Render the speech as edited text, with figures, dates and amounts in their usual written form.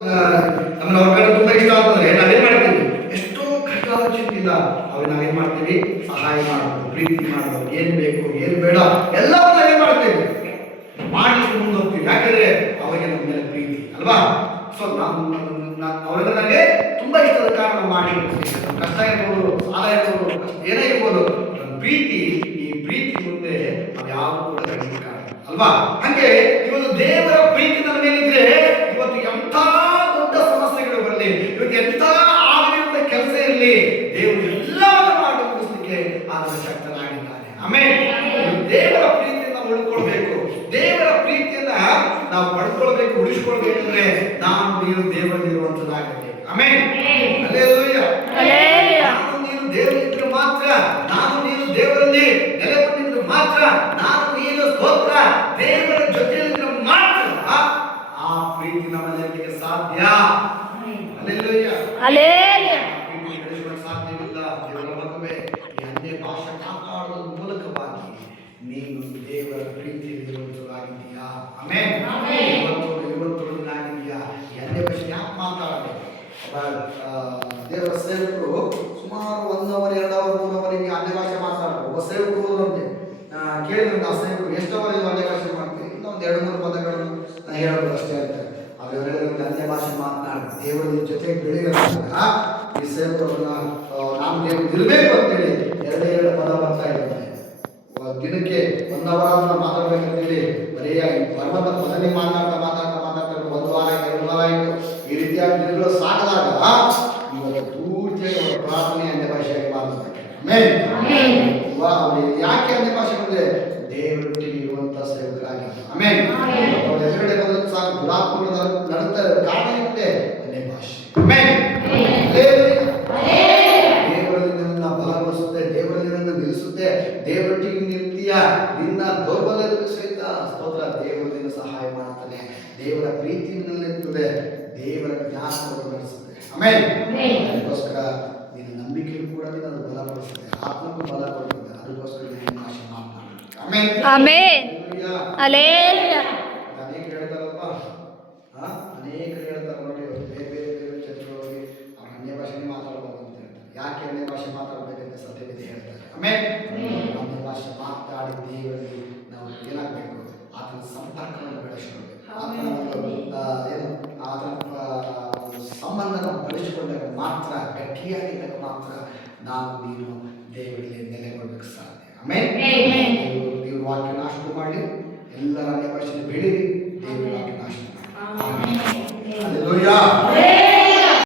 ನಮ್ಮನ್ನ ಅವ್ರ ತುಂಬ ಇಷ್ಟ ಅಂತಂದ್ರೆ ನಾವೇನ್ ಮಾಡ್ತೀವಿ, ಎಷ್ಟೋ ಕಷ್ಟವಾದ ಚಿಂತೆಯಿಂದ ಅವ್ರಿಗೆ ನಾವೇನ್ ಮಾಡ್ತೀವಿ, ಸಹಾಯ ಮಾಡೋದು, ಪ್ರೀತಿ ಮಾಡೋದು, ಏನ್ ಬೇಕು ಏನ್ ಬೇಡ ಎಲ್ಲವನ್ನ ಏನ್ ಮಾಡ್ತೇವೆ, ಮಾಡ್ಲಿಕ್ಕೆ ಮುಂದೆ ಹೋಗ್ತೀವಿ. ಯಾಕಂದ್ರೆ ಅವರಿಗೆ ನಮ್ಮ ಮೇಲೆ ಪ್ರೀತಿ ಅಲ್ವಾ. ಸೊ ಅವರಿಂದ ನನಗೆ ತುಂಬಾ ಇಷ್ಟದ ಕಾರಣ ಮಾಡಿ ಕಷ್ಟ ಇರ್ಬೋದು, ಸಾಲ ಇರ್ಬೋದು, ಏನೇ ಇರ್ಬೋದು, ಪ್ರೀತಿ, ಈ ಪ್ರೀತಿ ಮುಂದೆ ನಾವು ಯಾರು ಕೂಡ ಕಡಿಮೆ ಅಲ್ವಾ. ಹಂಗೆ ಇವತ್ತು ದೇವರ ಪ್ರೀತಿ ನನ್ನ ಮೇಲಿದ್ರೆ ಇವತ್ತು ಎಂಥ ದೊಡ್ಡ ಸಮಸ್ಯೆಗಳು ಬರಲಿ, ಇವತ್ತು ಎಂಥ ಆಗಲಿರುವ ಕೆಲಸ ಇರಲಿ, ದೇವರು ಎಲ್ಲವನ್ನು ಮಾಡಿ ಮುಗಿಸ್ಲಿಕ್ಕೆ ಆದ ಶಕ್ತನಾಗಿದ್ದಾನೆ. ಆಮೇಲೆ ದೇವರ ಪ್ರೀತಿಯನ್ನು ಉಳ್ಕೊಳ್ಬೇಕು, ದೇವರ ಪ್ರೀತಿಯನ್ನ ನಾವು ಪಡ್ಕೊಳ್ಬೇಕು, ಉಳಿಸ್ಕೊಳ್ಬೇಕಂದ್ರೆ ನಾನು ನೀನು ದೇವರಲ್ಲಿರುವಂತದ್ದಾಗಬೇಕು. ಆಮೇಲೆ ನಾನು ನೀನು ದೇವರಿದ್ರೆ ಮಾತ್ರ, ನಾನು ನೀನು ದೇವರಲ್ಲಿ ನೆಲೆಗೊಂಡಿದ್ರೆ ಮಾತ್ರ, ನಾನು ನೀನು ಸ್ತೋತ್ರ ದೇವರ ಜೊತೆಯಲ್ಲಿದ್ರೆ ಮಾತ್ರ ಆ ಪ್ರೀತಿ ನಮ್ಮಲ್ಲಿ ಸಾಧ್ಯ. ಸಾಧ್ಯವಿಲ್ಲ. ದೇವರ ಮಗುವೆ, ಅನ್ಯ ಭಾಷೆ ಮಾತಾಡೋದ್ರ ಮೂಲಕವಾಗಿ ನೀನು ದೇವರ ಪ್ರೀತಿಯಲ್ಲಿರುವಂತವಾಗಿದೆಯಾ? ಆಮೇಲೆ ಇವತ್ತೊಳಗಿದೆಯಾ? ಅನ್ಯ ಭಾಷೆ ಯಾಕೆ ಮಾತಾಡಬೇಕು? ದೇವರ ಸೇವಕರು ಸುಮಾರು 1 ಅವರ್ 2 ಅವರ್ 3 ಅವರಿಗೆ ಅನ್ಯ ಭಾಷೆ ಮಾತಾಡಬೇಕು. ಒಬ್ಬ ಸೇವಕರು ಹೋದಂತೆ ಕೇಳಿದ್ರೆ ಆ ಸೇವಕರು ಎಷ್ಟು ಅವರಿಗೆ ಅನ್ಯ ಭಾಷೆ ಮಾಡ್ತೀವಿ, ಇನ್ನೊಂದು 2-3 ಪದಗಳನ್ನು ಹೇಳೋದು ಅಷ್ಟೇ ಅಂತ. ಅವರೆಲ್ಲರೂ ಅನ್ಯ ಭಾಷೆ ಮಾತನಾಡಿ ದೇವರ ಜೊತೆಗೆ ಬೆಳೆಯೋದ್ರಿಂದ ಈ ಸೇವಕರನ್ನ ನಾನು ದೇವರು ಇರಬೇಕು ಅಂತೇಳಿ 2 ಪದ ಬರ್ತಾ ಇರುತ್ತೆ. ದಿನಕ್ಕೆ 1 ಅವರ್ ಮಾತಾಡ್ಬೇಕಂತೇಳಿ ಬರೀ ಮೊದಲನೇ ಮಾತಾಡ್ತಾ 1 ವಾರ 2 ವಾರ ಆಯಿತು. ಈ ರೀತಿಯಾಗಿ ದಿನಗಳು ಸಾಕದಾಗ ಇವಾಗ ಪೂರ್ತಿಯಾಗಿ ಅವರ ಪ್ರಾರ್ಥನೆ ಅನ್ಯ ಭಾಷೆಯಾಗಿ ಮಾತಾಡ್ತಾರೆ. ಆಮೇಲೆ ಯಾಕೆ ಅನ್ಯ ಭಾಷೆ ಬಂದ್ರೆ ದೇವರೊಟ್ಟಿಗೆ ಇರುವಂತಹ ಸೇವಕರಾಗಿ. ಆಮೇಲೆ ಅವ್ರ ಎದುರುಗಡೆ ಬಂದ್ರೆ ಸಾಕು, ದುರಾತ್ಮಗಳು ನಡುತ್ತಾ ಕಾರಣ ಏನಿದೆ, ಅನ್ಯ ಭಾಷೆ. ದೇವರಲ್ಲಿ ನಿನ್ನ ಬಲಗೊಳಿಸುತ್ತೆ, ದೇವರಲ್ಲಿ ನಿನ್ನ ನಿಲ್ಲಿಸುತ್ತೆ, ದೇವರೊಟ್ಟಿಗೆ ನಿಂತೀಯ, ನಿನ್ನ ದೌರ್ಬಲ್ಯದಲ್ಲಿ ಸಹಿತ ಸ್ತೋತ್ರ ದೇವರದಿಂದ ಸಹಾಯ ಮಾಡುತ್ತಾನೆ. ದೇವರ ಪ್ರೀತಿ ನಿನ್ನಲ್ಲಿರುತ್ತದೆ, ದೇವರ ಜ್ಞಾನವನ್ನು ನಡೆಸುತ್ತೆ. ಆಮೇಲೆ ಅದಕ್ಕೋಸ್ಕರ ನಿನ್ನ ನಂಬಿಕೆಯೂ ಕೂಡ ನಿನ್ನನ್ನು ಬಲಪಡಿಸುತ್ತೆ, ಆತ್ಮಕ್ಕೂ ಬಲ ಕೊಡುತ್ತದೆ. ಅದಕ್ಕೋಸ್ಕರ ನಿನ್ನ ಭಾಷೆ ಮಾತನಾಡುತ್ತೆ. ಅನೇಕರು ಹೇಳ್ತಾರಪ್ಪ, ಅನೇಕರು ಹೇಳ್ತಾರೆ ನೋಡಿ, ಬೇರೆ ಬೇರೆ ಬೇರೆ ಚರ್ಚೆಗಳಲ್ಲಿ ಅವ್ರು ಅನ್ಯ ಭಾಷೆನೇ ಮಾತಾಡಬಾರ್ದು ಅಂತ ಹೇಳ್ತಾರೆ. ಯಾಕೆ ಅನ್ಯ ಭಾಷೆ ಮಾತಾಡಬೇಕಂತ ಸತ್ಯವಿದೆ ಹೇಳ್ತಾರೆ. ಆಮೇಲೆ ಅನ್ಯ ಭಾಷೆ ಮಾತಾಡಿ ದೇವರಲ್ಲಿ ನಾವು ಏನಾಗಬೇಕು, ಆತನ ಸಂಪರ್ಕವನ್ನು ಬೆಳೆಸಿಕೊಳ್ಬೇಕು, ಆತನ ಸಂಬಂಧನ ಬೆಳೆಸಿಕೊಂಡಾಗ ಮಾತ್ರ, ಗಟ್ಟಿಯಾಗಿದ್ದಾಗ ಮಾತ್ರ ನಾವು ನೀನು ದೇವರಲ್ಲಿ ನೆಲೆಗೊಳ್ಳಬೇಕು ಸಾಧ್ಯ. ಆಮೇಲೆ ದೇವರು ವಾಕ್ಯ ನಾಶ ಮಾಡಿ ಎಲ್ಲರ ಅನ್ಯ ಭಾಷೆಯಲ್ಲಿ ಬೆಳೀರಿ, ದೇವರ ವಾಕ್ಯ ನಾಶ ಮಾಡಿ.